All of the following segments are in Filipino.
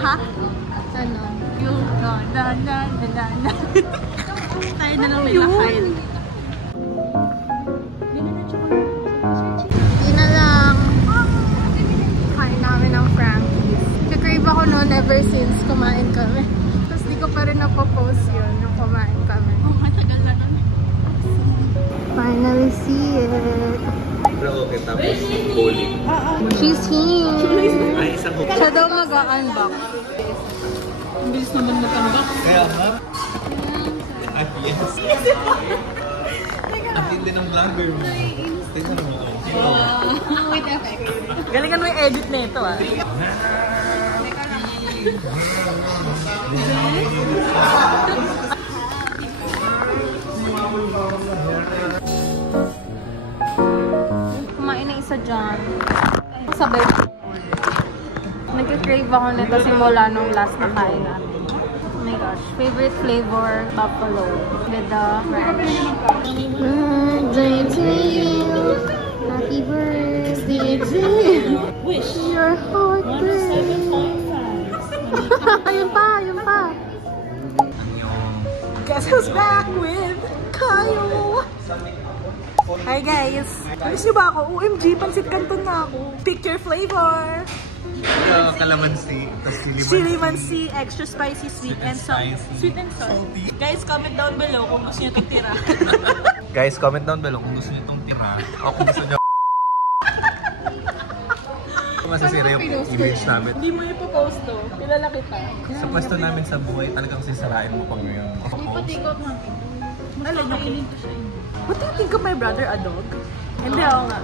Ha? Ano? Yung tayo na lang may lakay. Yun na lang. Kain namin ng Frankie's. Kakrave ako noon ever since kumain kami. Tapos di ko pa rin napopost yun nung kumain kami. Oh, matagal na nun. Finally see it. Okay, tapos bowling. She's here. Ay, isang hook. Siya daw mag-unbox. Ang bilis naman mag-unbox. Kaya nga. Ay, yes. Ang hindi ng vlogger mo. Tingnan mo. With effects. Galingan mo yung edit na ito ah. Kumain na isa dyan. Sabay. Nag-crave ako nito simula nung last na kain namin. Oh my gosh. Favorite flavor, buffalo. With the ranch. Birthday to you. Happy birthday to you. Wish. Your heart birthday. 107.5. Ayun pa, ayun pa. Guess who's back with Kyle? Hi guys! Miss niyo ba ako? OMG, pansit canton na ako. Pick your flavor! Calamansi, Chili mansi, extra spicy, sweet and salty. Sweet and salty. Guys, comment down below kung gusto niyo itong tira. Guys, comment down below kung gusto niyo itong tira. O kung gusto niyo masasira yung image namin. Hindi mo ipopost to. Kilala kita. Sa pwesto namin sa buhay, talagang sisirain mo pang yung Ipatikot na. Alam niyo, what do you think of my brother, a dog? Hindi ako nga.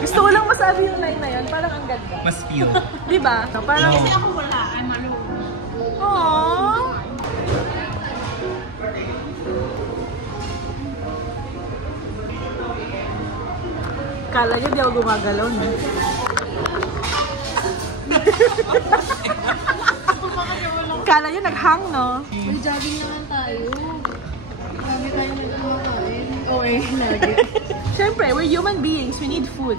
Gusto ko lang masabi yung line na yun. Parang ang ganda. mas feel. Diba? So, parang... Kasi ako wala. I'm alone. Aww! Kala niya di ako gumagalaw, no? Kala niya naghang, no? May jogging naman tayo. Marami tayo nagkakain. Okay, lagi. Siyempre, we're human beings. We need food.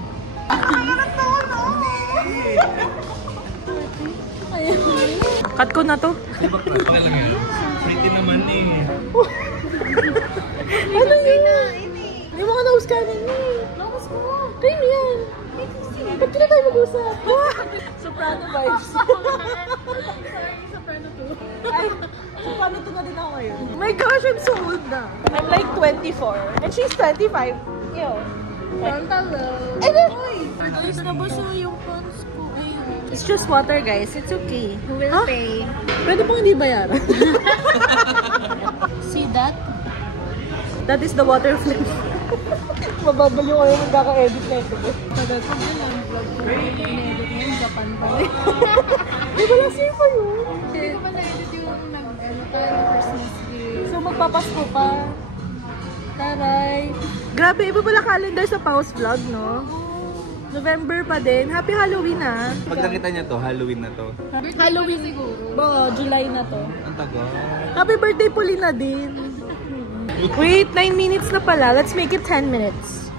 Cut ko na to. Diba crush ka lang yan? Pretty naman eh. Ano yun? May mga nose ka na yun. Lakas mo. Kayo yan. Ba't di na tayo mag-usap? Soprano vibes. Sorry, soprano to. Ay, soprano to na din ako ngayon. My gosh, I'm so old na. I'm like 24. And she's 25. Ew. Frontal low. Ay, no! Guys, nabasa yung pants ko. It's just water, guys. It's okay. Who will pay? Pwede pong hindi bayaran. See that? That is the water flip. Mababaliw kayo magkaka-edit na ito. Tagal ko din ang vlog ko. Pinedit mo yung Japan pa rin. Di ba last year pa yun? Hindi ko pa na-edit yung nag-ano tayo ng Christmas gift. So magpapasko pa. Taray. Grabe, iba pala calendar sa Pause Vlog, no? November pa din. Happy Halloween, ah. Pag nakita niya to, Halloween na to. Halloween siguro. Oo, July na to. Ang tagal. Happy birthday, Paulina din. Wait, 9 minutes na pala. Let's make it 10 minutes.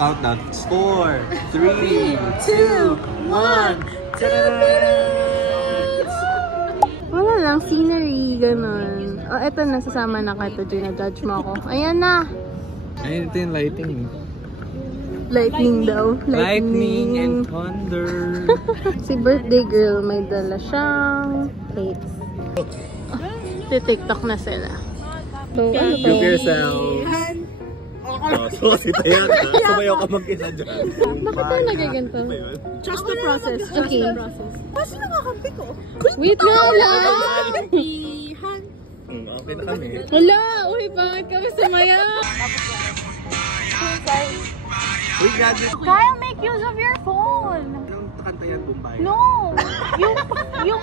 Countdown. 4, 3, 2, 1. 10 minutes! Wala lang, scenery, ganun. Oh, eto na, sasama na ka ito. Gina-judge mo ako. Ayan na. Ayun, ito yung lighting. Lightning daw. Lightning and thunder. Si birthday girl, may dala siyang plates. TikTok na sila. So, ano to? Give yourself. Oh, so kasi tayo na. Sumayaw ka mag-isa dyan. Bakit tayo nagaganto? Trust the process. Okay. Kasi nakakampi ko. Wait nga lang! Okay na kami. Wala! Uy, bakit kami sumaya? Uy, gagi. Kyle, make use of your phone. Anong kanta yan, Bombay? No! Yung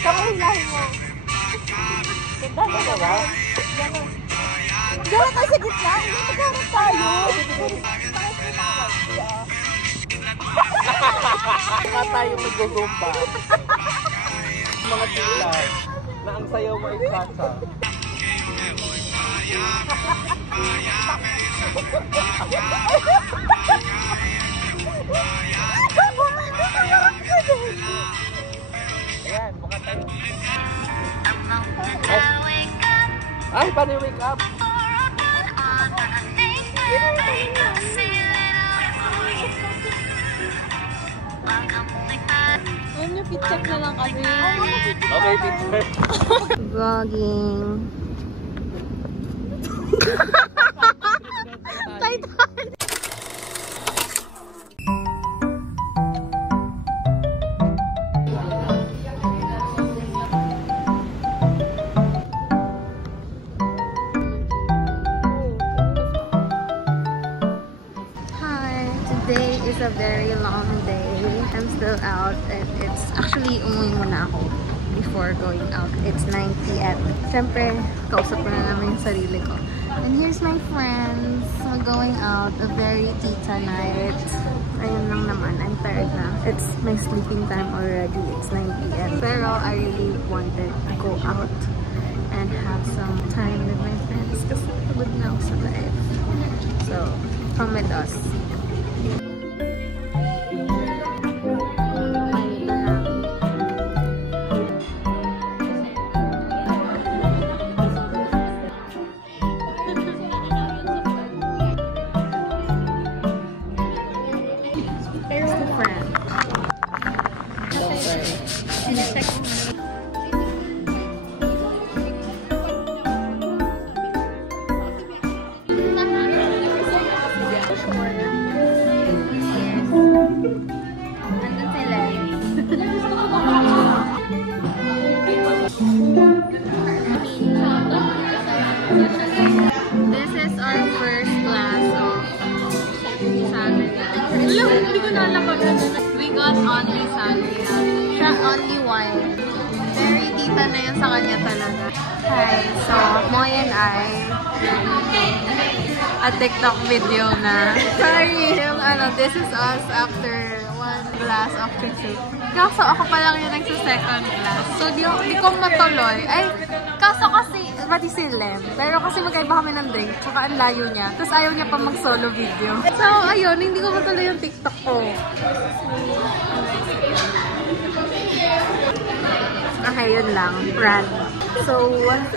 kamay lang mo. Ganda ka ba? Gano'n tayo sa gitna. Hindi magkaroon tayo. Baka tayo mag-gumba. Mga tila na ang sayaw mo ay cha-cha. Ayan, mukha tayo. Ay, paano yung wake up? Ayun yung pitcheck na lang kami. Okay, picture. Vlogging. Titan! Hi! Today is a very long day. I'm still out and it's actually umuwi muna ako before going out. It's 9 p.m. Siyempre, kausap ko na naman yung sarili ko. And here's my friends. We're going out. A very tita night. Ayun lang naman. I'm tired na. It's my sleeping time already. It's 9 p.m. Pero I really wanted to go out and have some time with my friends kasi pagod na ako sa life. So, come with us. This is our first glass of sangria. Hindi ko nalaman. We got only sangria. Siya only wine. Very tita na yun sa kanya talaga. Hi, so Moy and I a TikTok video na. Sorry, yung this is us after one glass after two. Kaso ako pa lang yung nagsa-second glass. So di ko matuloy. Ay, kaso kasi, pati si Lem. Pero kasi magkaiba kami ng drink. Saka ang layo niya. Tapos ayaw niya pa mag-solo video. So, ayun, hindi ko matuloy yung TikTok ko. Okay, yun lang. Run. So,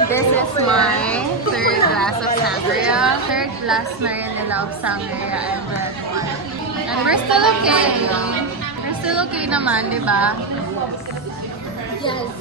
this is my third glass of sangria. Third glass na rin nila of sangria and red wine. And we're still okay. We're still okay naman, di ba? Yes.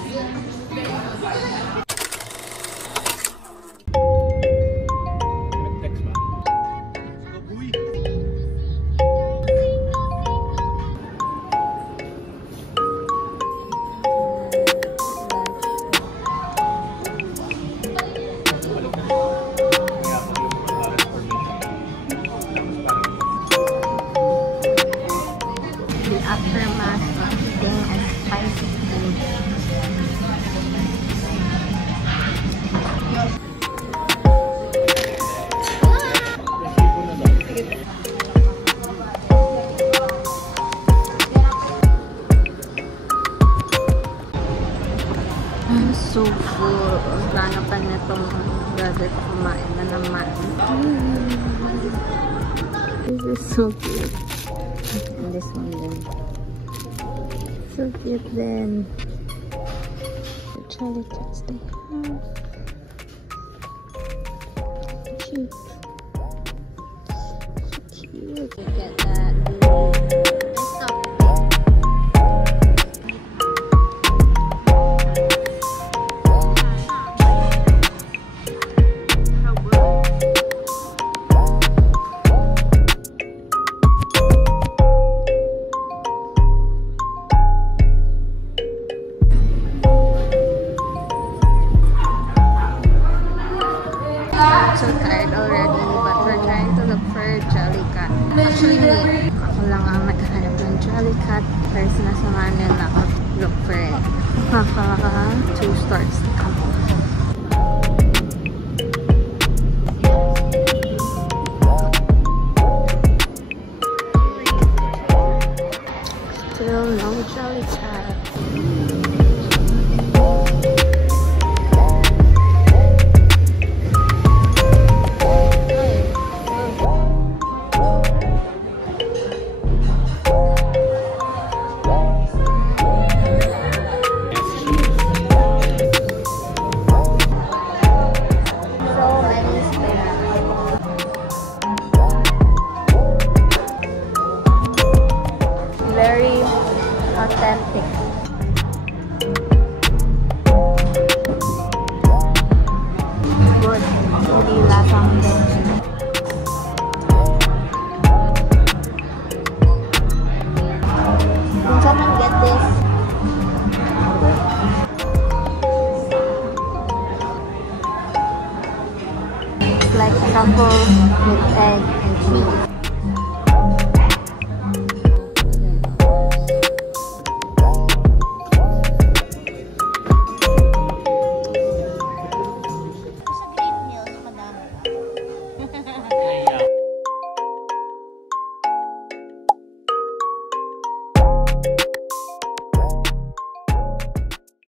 Aftermath of eating a spicy food. I'm so full. Plano pa na itong brother ko kumain na naman. This is so cute. And this one then. So cute then. The Charlie cats they have. Cute. So cute. Look at that. Stop. So tired already, but we're Cat. Actually, ako lang ang naghahanap ng Jolly Cat. Pero sinasamahan nila ako look for it. 2 stars ako. Still no Jolly Cat. Very authentic. Good. Hindi lasang benchin. Can someone get this? It's like truffle with egg and cheese.